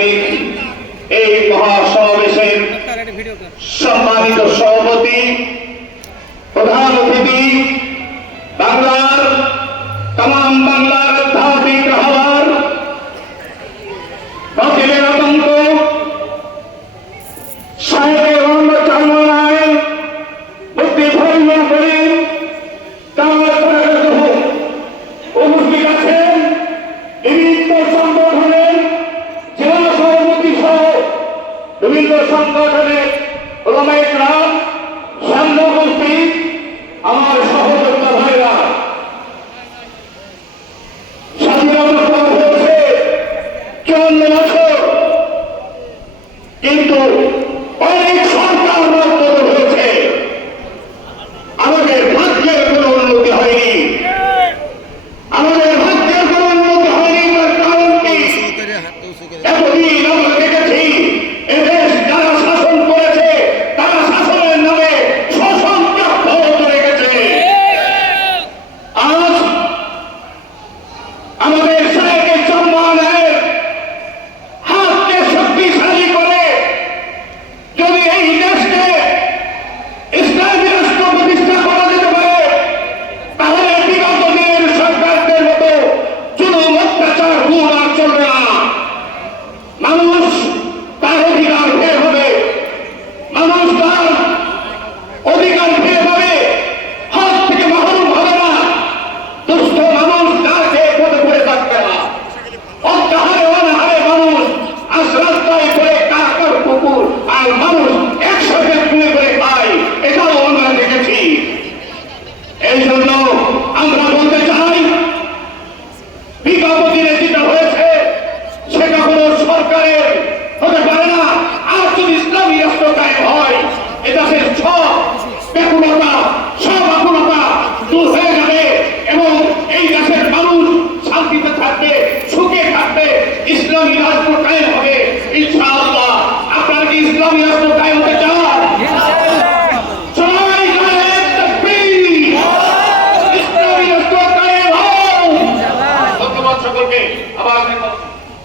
আজকের এই মহাসমাবেশের সম্মানিত সভাপতি, প্রধান অতিথি, বাংলার তাম বাংলার আধ্যাত্মিক হাওয়ার বাতিলের আতঙ্ক সাহেবের চরমায় বুদ্ধি ভরিয়া করে উপস্থিত আছেন বিভিন্ন সংগঠনের জেলা সভাপতি সহ বিভিন্ন সংগঠনের ওলামায়ে-কেরাম সামনে উপস্থিত আমার সহযোদ্ধা ভাইরা, স্বাধীনতা হয়েছে 54 বছর, কিন্তু অনেক সরকার বদল হয়েছে, আমাদের ভাগ্যের কোনো উন্নতি হয়নি। আমাদের ভাগ্যের কোনো উন্নতি হয়নি, তার কারণ কি? এতদিন আমরা দেখেছি এদেশ যারা শাসন করেছে তারা শাসনের নামে শোষণকে অব্যাহত রেখেছে। আজ আমাদের সাহেবের সম্মানের হাতকে শক্তিশালী করে যদি এই দেশকে ইসলামী রাষ্ট্র প্রতিষ্ঠা করা যেতে পারে, তাহলে বিগত দিনের সরকারদের মতো জুলুম, অত্যাচার, গুণ আর চলবে না। মানুষ তার অধিকার ফিরে হবে, মানুষ তার অধিকার ফিরে পাবে, হাত থেকে মাহরুম হবে না। দুস্থ মানুষ তার খেয়ে পথে পড়ে থাকবে না। অত্যাহারে অনাহারে মানুষ আজ রাস্তায় করে কাকার কুকুর আর মানুষ একসাথে ঘুরে করে খায়, এটাও আমরা দেখেছি। এই জন্য আমরা বলতে চাই, বিগত দিনে যেটা হয়েছে সেটা কোনো সরকারের হতে পারে না। আর যদি ইসলামী রাষ্ট্র কায়েম হয়, এটা সব ব্যাকুলতা, সব আকুলতা দূর